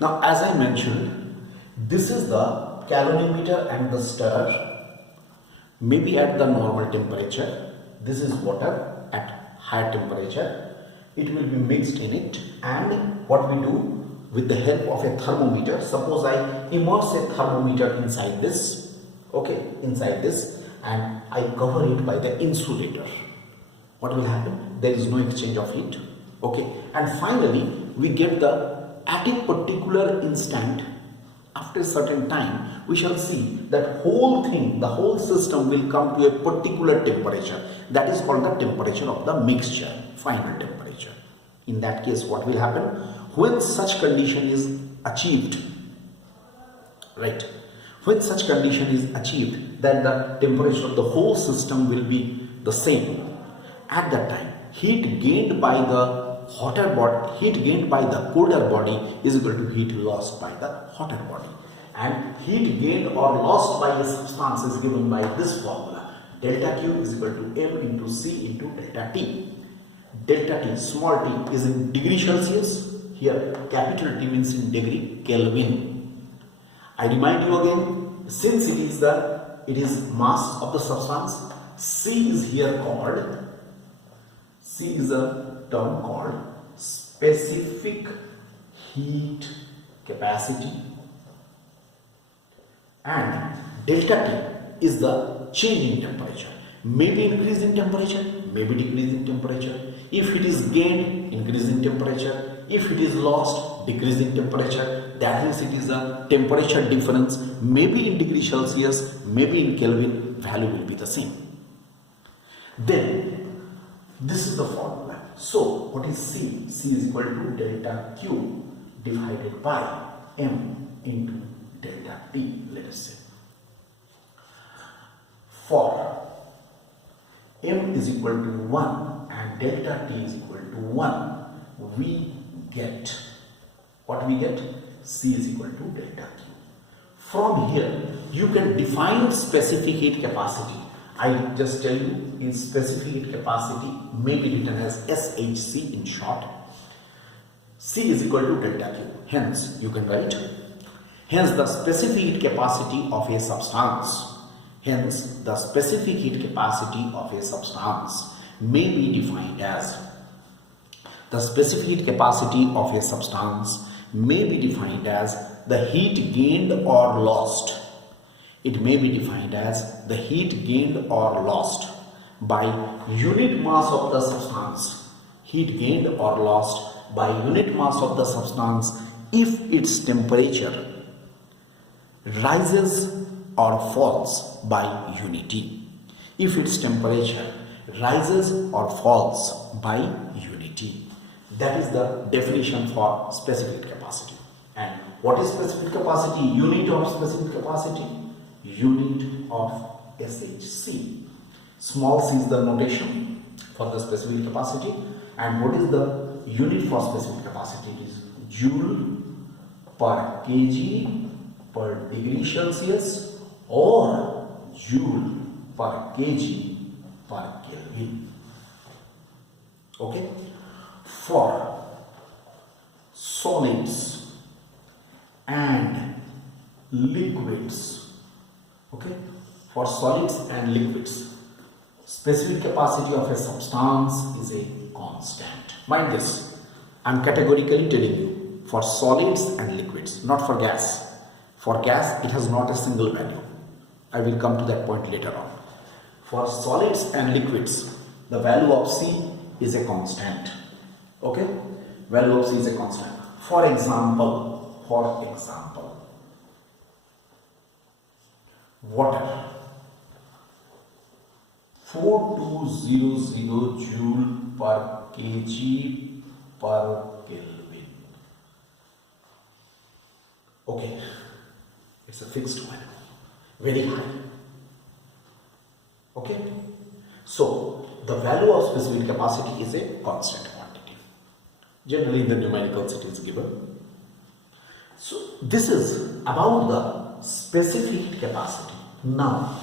Now, as I mentioned, this is the calorimeter and the stirrer, maybe at the normal temperature. This is water at higher temperature. It will be mixed in it, and what we do with the help of a thermometer, suppose I immerse a thermometer inside this, okay, inside this, and I cover it by the insulator. What will happen? There is no exchange of heat, okay, and finally we get at a particular instant, after a certain time, we shall see that whole thing, the whole system will come to a particular temperature. That is called the temperature of the mixture, final temperature. In that case, what will happen? When such condition is achieved, right? When such condition is achieved, then the temperature of the whole system will be the same. At that time, heat gained by the hotter body, heat gained by the colder body is equal to heat lost by the hotter body. And heat gained or lost by a substance is given by this formula. Delta Q is equal to M into C into delta T. Delta T, small t, is in degree Celsius. Here, capital T means in degree Kelvin. I remind you again, since it is mass of the substance, C is here called, C is a term called specific heat capacity, and delta T is the change in temperature. Maybe increase in temperature, maybe decrease in temperature. If it is gained, increase in temperature. If it is lost, decrease in temperature. That means it is a temperature difference. Maybe in degree Celsius, maybe in Kelvin, value will be the same. Then, this is the formula. So, what is C? C is equal to delta Q divided by M into delta T, let us say. For M is equal to 1 and delta T is equal to 1, we get, what we get? C is equal to delta Q. From here, you can define specific heat capacity. I just tell you, in specific heat capacity may be written as SHC in short. C is equal to delta Q. Hence, you can write, hence the specific heat capacity of a substance. Hence, the specific heat capacity of a substance may be defined as, the specific heat capacity of a substance may be defined as the heat gained or lost. It may be defined as the heat gained or lost by unit mass of the substance. Heat gained or lost by unit mass of the substance if its temperature rises or falls by unit T. If its temperature rises or falls by unit T. That is the definition for specific capacity. And what is specific capacity? Unit of specific capacity? Unit of SHC. Small c is the notation for the specific capacity. And what is the unit for specific capacity? It is joule per kg per degree Celsius or joule per kg per Kelvin. Okay? For solids and liquids, okay, for solids and liquids, specific capacity of a substance is a constant. Mind this, I am categorically telling you, for solids and liquids, not for gas. For gas, it has not a single value. I will come to that point later on. For solids and liquids, the value of C is a constant. Okay? Value of C is a constant. For example, water. 4200 joule per kg per Kelvin. Okay, it's a fixed value, very high. Okay, so the value of specific capacity is a constant quantity. Generally in the numericals it is given. So this is about the specific capacity. Now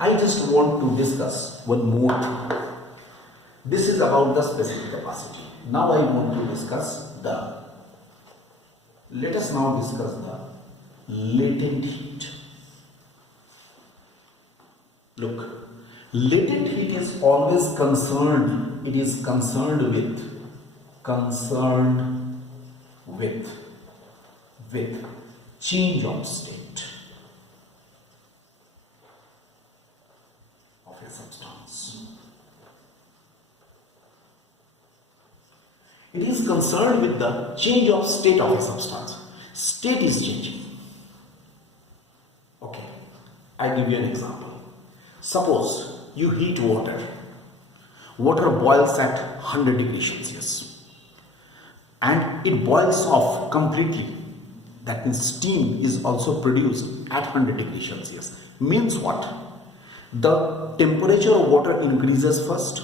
I just want to discuss one more thing. This is about the specific capacity. Now I want to discuss the Let us now discuss the latent heat. Look, latent heat is always concerned, it is concerned with change of state of a substance. It is concerned with the change of state of a substance. State is changing. Okay, I give you an example. Suppose you heat water. Water boils at 100 degrees Celsius and it boils off completely. That means steam is also produced at 100 degrees Celsius. Means what? The temperature of water increases first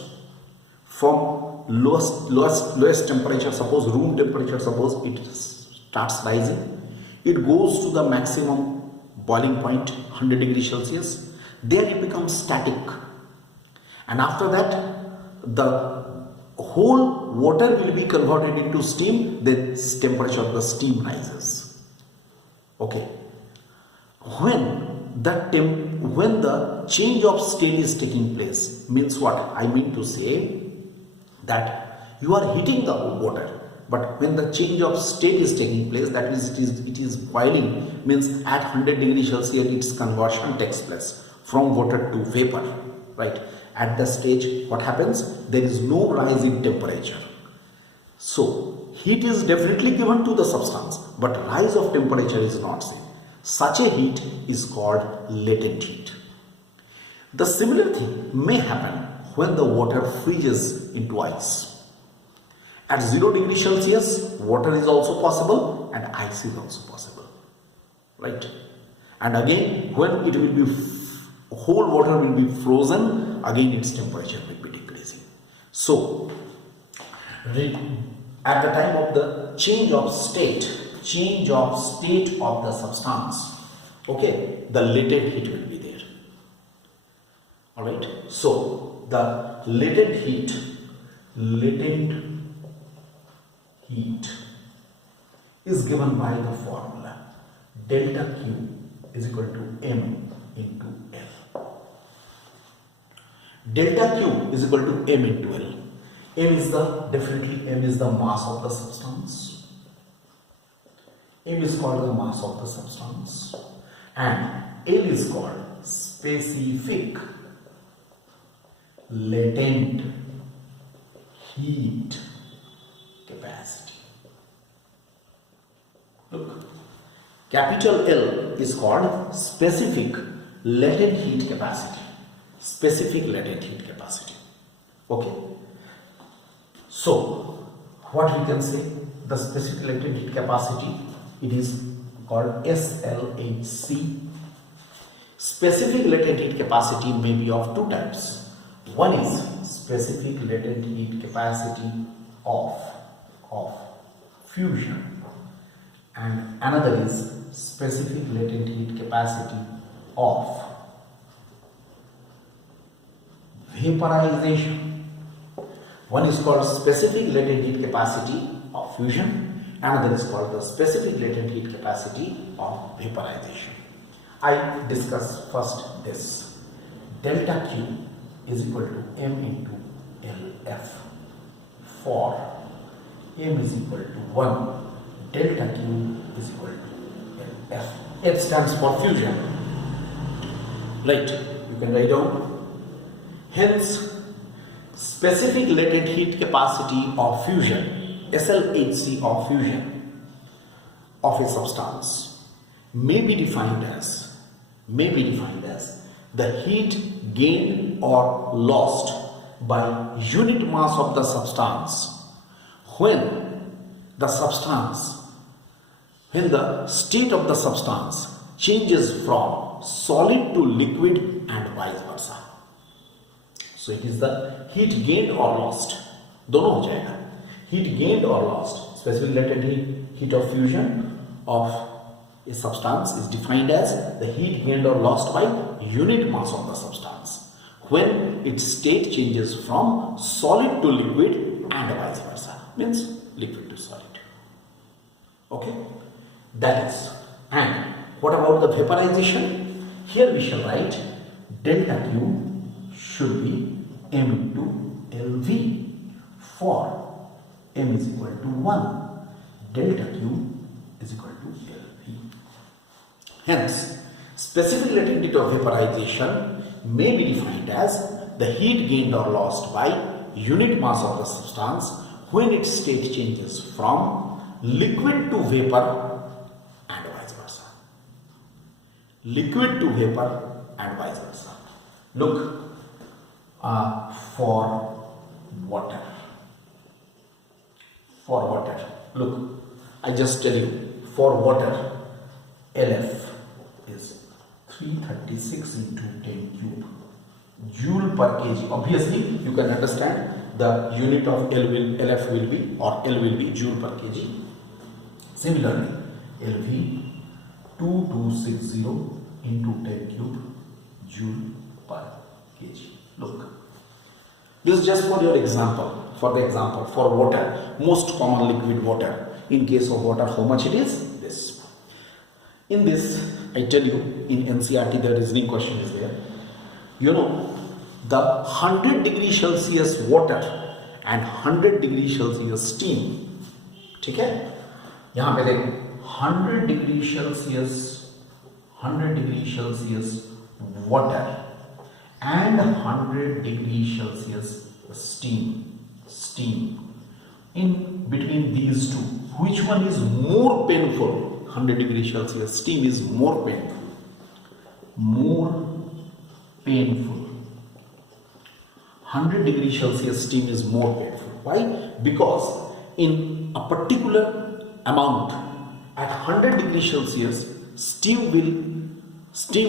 from lowest temperature, suppose room temperature, suppose it starts rising. It goes to the maximum boiling point 100 degrees Celsius. There it becomes static, and after that the whole water will be converted into steam. Then temperature of the steam rises. Okay, when the change of state is taking place, means what? I mean to say that you are heating the water, but when the change of state is taking place, that is it is boiling, means at 100 degrees Celsius its conversion takes place from water to vapor, right? At the stage, what happens? There is no rise in temperature. So heat is definitely given to the substance, but rise of temperature is not seen. Such a heat is called latent heat. The similar thing may happen when the water freezes into ice. At 0 degrees Celsius, water is also possible and ice is also possible, right? And again, when it will be whole water will be frozen, again its temperature will be decreasing. So at the time of the change of state of the substance, okay, the latent heat will be there. All right, so the latent heat is given by the formula delta Q is equal to M into L. Delta Q is equal to M into L. M is the mass of the substance. M is called the mass of the substance, and L is called specific latent heat capacity. Look, capital L is called specific latent heat capacity. Specific latent heat capacity. Okay. So, what we can say? The specific latent heat capacity, it is called SLHC. Specific latent heat capacity may be of two types. One is specific latent heat capacity of fusion, and another is specific latent heat capacity of vaporization. One is called specific latent heat capacity of fusion, another is called the specific latent heat capacity of vaporization. I discuss first this. Delta Q is equal to M into LF. For M is equal to 1, delta Q is equal to LF. F stands for fusion. Right, you can write down. Hence, specific latent heat capacity of fusion, SLHC of fusion of a substance may be defined as the heat gained or lost by unit mass of the substance when the state of the substance changes from solid to liquid and vice versa. So it is the heat gained or lost. दोनों हो जाएगा. Heat gained or lost. Specific latent heat of fusion of a substance is defined as the heat gained or lost by unit mass of the substance when its state changes from solid to liquid and vice versa. Means liquid to solid. Okay. That is. And what about the vaporization? Here we shall write delta Q should be M into LV for M is equal to 1. Delta Q is equal to LV. Hence, specific latent heat of vaporization may be defined as the heat gained or lost by unit mass of the substance when its state changes from liquid to vapor and vice versa. Liquid to vapor and vice versa. Look, for water. Look, I just tell you, for water, LF is 336 into 10 cube joule per kg. Obviously, you can understand the unit of LF will be, or L will be joule per kg. Similarly, LV 2260 into 10 cube joule per kg. Look, this is just for your example. For water, most common liquid water. In case of water, how much it is? This. In this, I tell you, in NCERT, the reasoning question is there. You know, the 100 degree Celsius water and 100 degree Celsius steam. ठीक है? यहाँ पे देखो 100 degree Celsius water and 100 degree Celsius steam. In between these two, which one is more painful? 100 degree Celsius steam is more painful. 100 degree Celsius steam is more painful. Why? Because in a particular amount at 100 degree Celsius, steam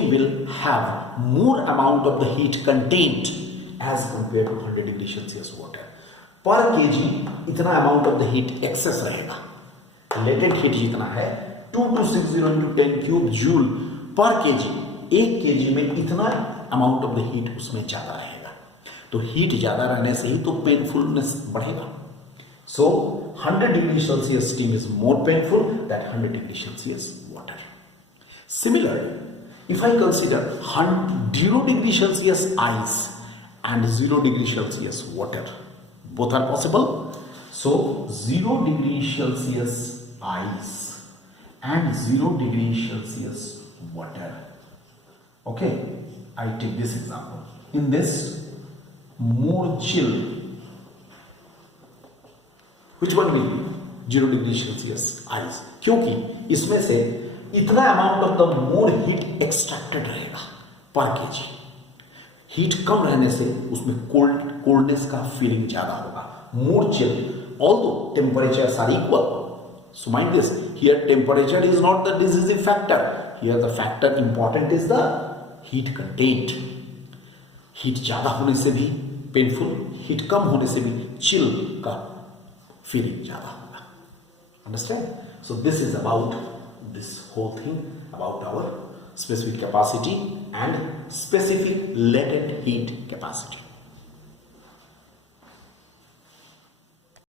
will have more amount of the heat contained as compared to 100 degree Celsius water. Per kg इतना amount of the heat excess रहेगा. Latent heat जितना है 2260 into 10 cube joule per kg, 1 kg में इतना amount of the heat उसमें ज़्यादा रहेगा. तो heat ज़्यादा रहने से ही तो painfulness बढ़ेगा. So 100 degree Celsius steam is more painful than 100 degree Celsius water. Similarly, if I consider 0 degree Celsius ice and 0 degree Celsius water, both are possible. So 0 degree Celsius ice and 0 degree Celsius water. Okay, I take this example. In this, more chill. Which one will be 0 degree Celsius ice? क्योंकि इसमें से इतना amount of the more heat extracted रहेगा पर KG. Heat कम रहने से उसमें coldness का फीलिंग ज्यादा होगा. मोर chill, although temperatures are equal. So mind this, here temperature is not the decisive factor. Here the factor important is the heat contained. Heat ज्यादा होने से भी पेनफुल, हीट कम होने से भी चिल का फीलिंग ज्यादा होगा. Understand? So this is about this whole thing about our specific capacity and specific latent heat capacity.